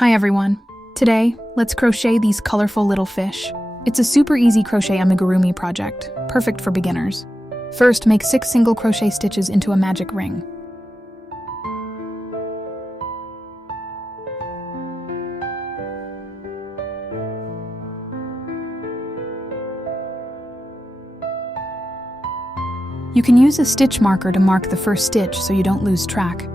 Hi everyone. Today, let's crochet these colorful little fish. It's a super easy crochet amigurumi project, perfect for beginners. First, make 6 single crochet stitches into a magic ring. You can use a stitch marker to mark the first stitch so you don't lose track.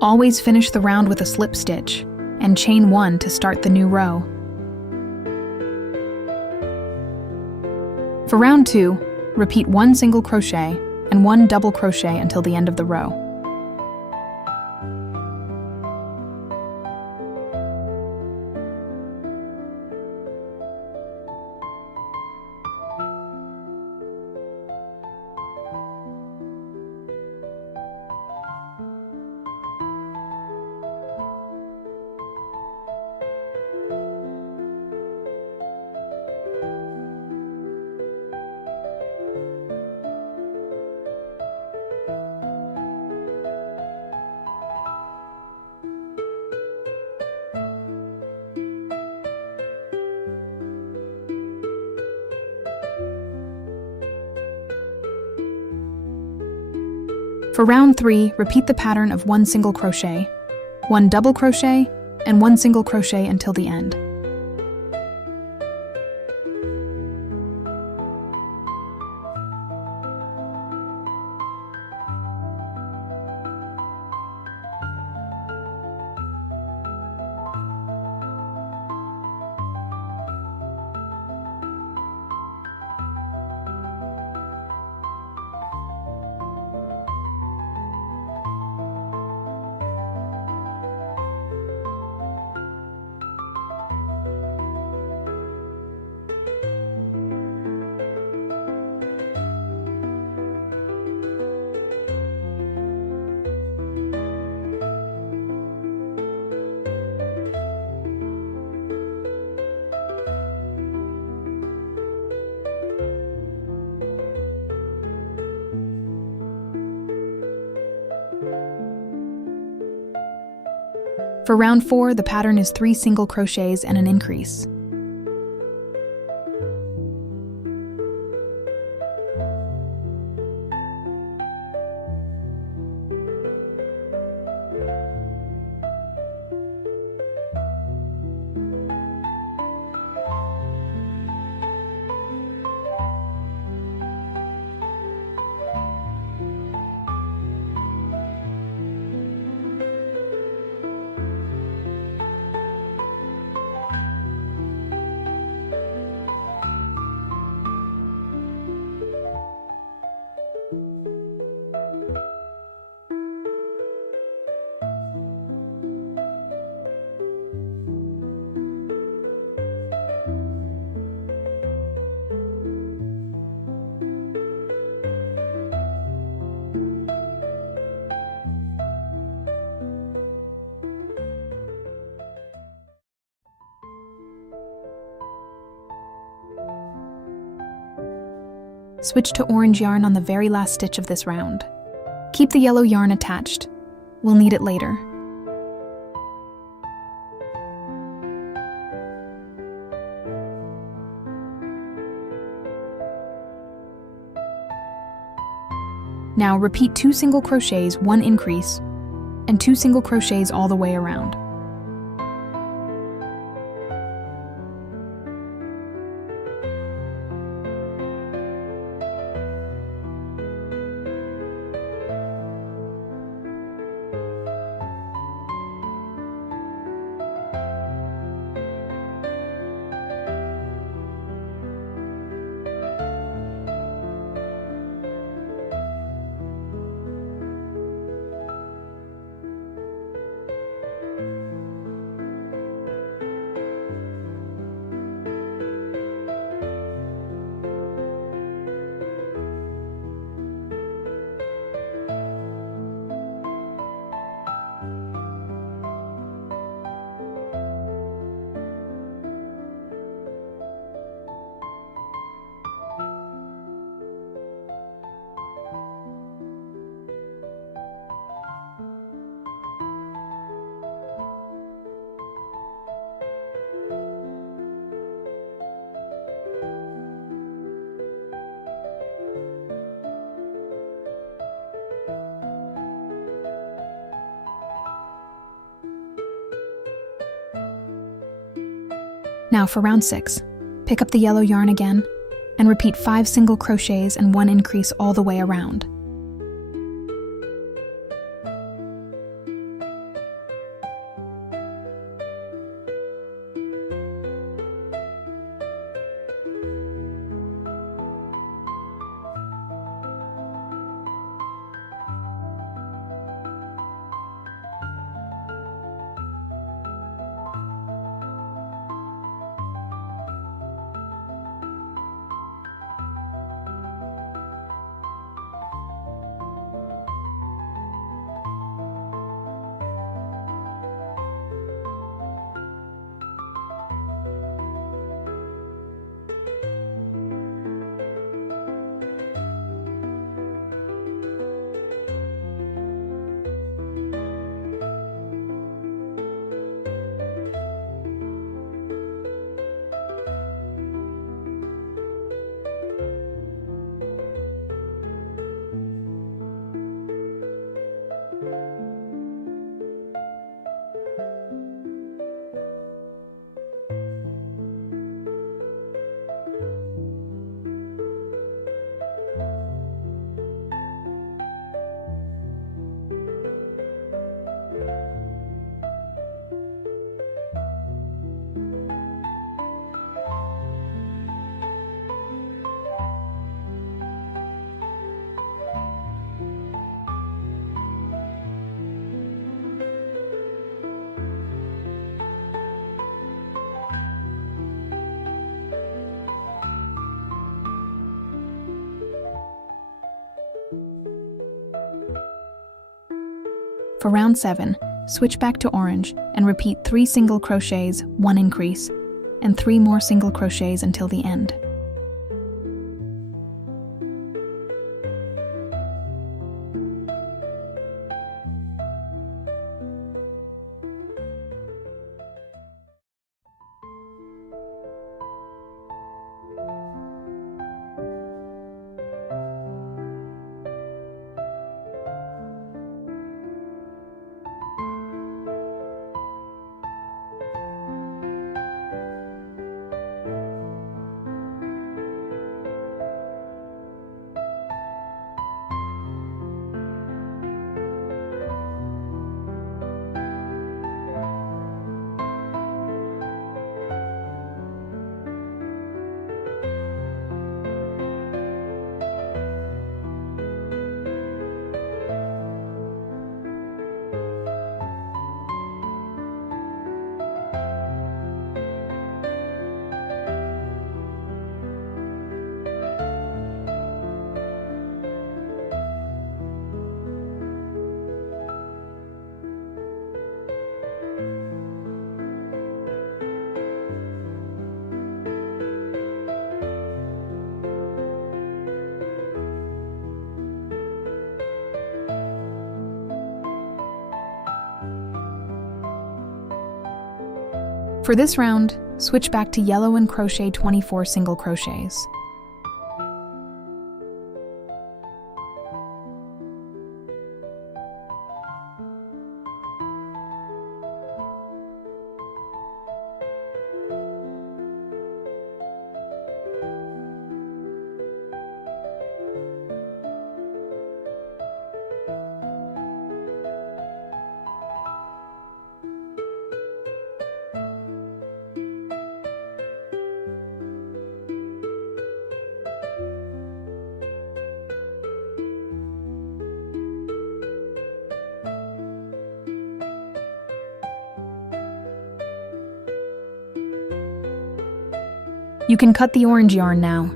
Always finish the round with a slip stitch, and chain 1 to start the new row. For round 2, repeat 1 single crochet and 1 double crochet until the end of the row. For round 3, repeat the pattern of 1 single crochet, 1 double crochet, and 1 single crochet until the end. For round 4, the pattern is 3 single crochets and an increase. Switch to orange yarn on the very last stitch of this round. Keep the yellow yarn attached. We'll need it later. Now repeat 2 single crochets, 1 increase, and 2 single crochets all the way around. Now for round 6, pick up the yellow yarn again and repeat 5 single crochets and 1 increase all the way around. For round 7, switch back to orange and repeat 3 single crochets, 1 increase, and 3 more single crochets until the end. For this round, switch back to yellow and crochet 24 single crochets. You can cut the orange yarn now.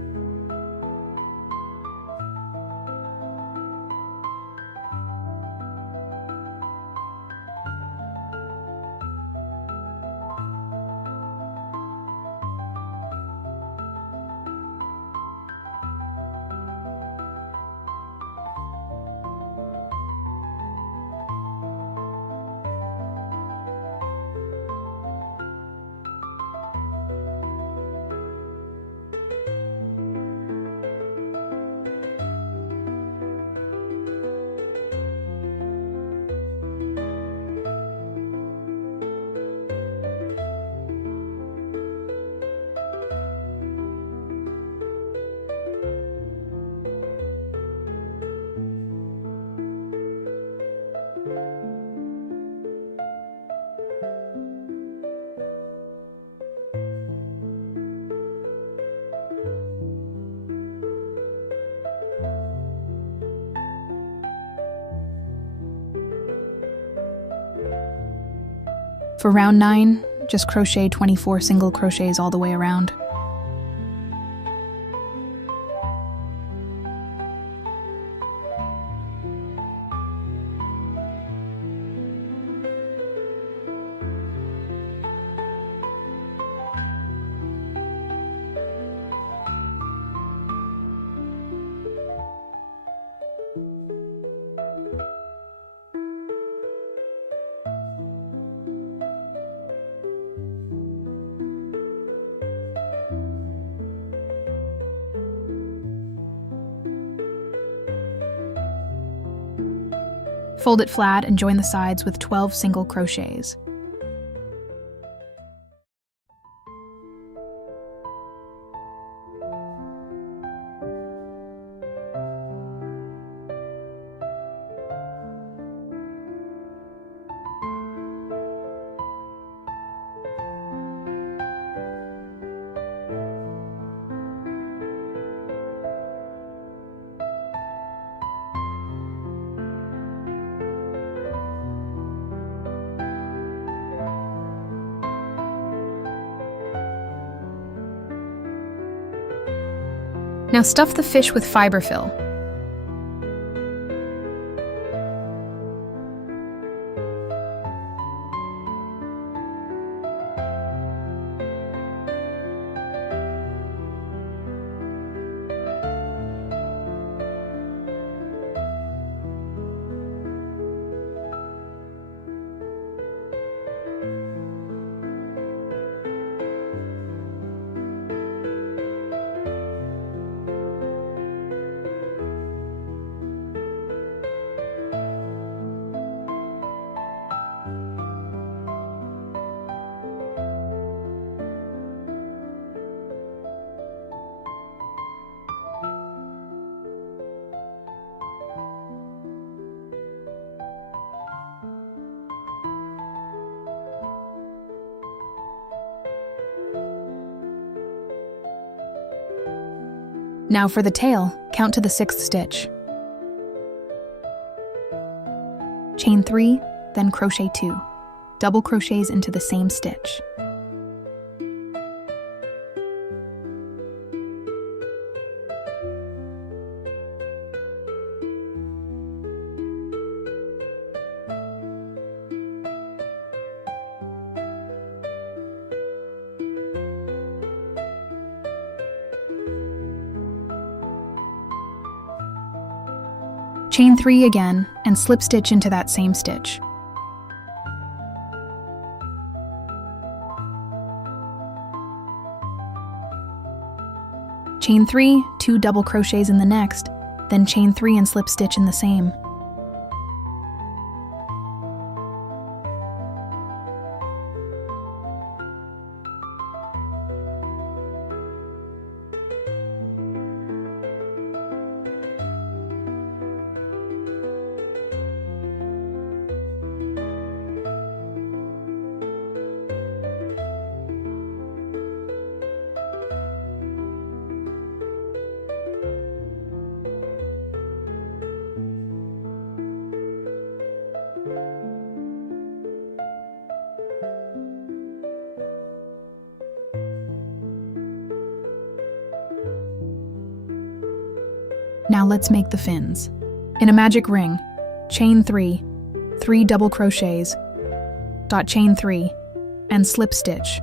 For round 9, just crochet 24 single crochets all the way around. Fold it flat and join the sides with 12 single crochets. Now stuff the fish with fiberfill. Now for the tail, count to the 6th stitch. Chain 3, then crochet 2. Double crochets into the same stitch. Chain 3 again and slip stitch into that same stitch. Chain 3, 2 double crochets in the next, then chain 3 and slip stitch in the same. Now let's make the fins. In a magic ring, chain 3, 3 double crochets, dot chain 3, and slip stitch.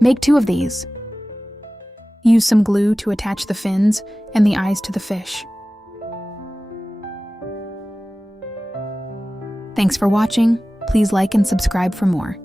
Make 2 of these. Use some glue to attach the fins and the eyes to the fish. Thanks for watching. Please like and subscribe for more.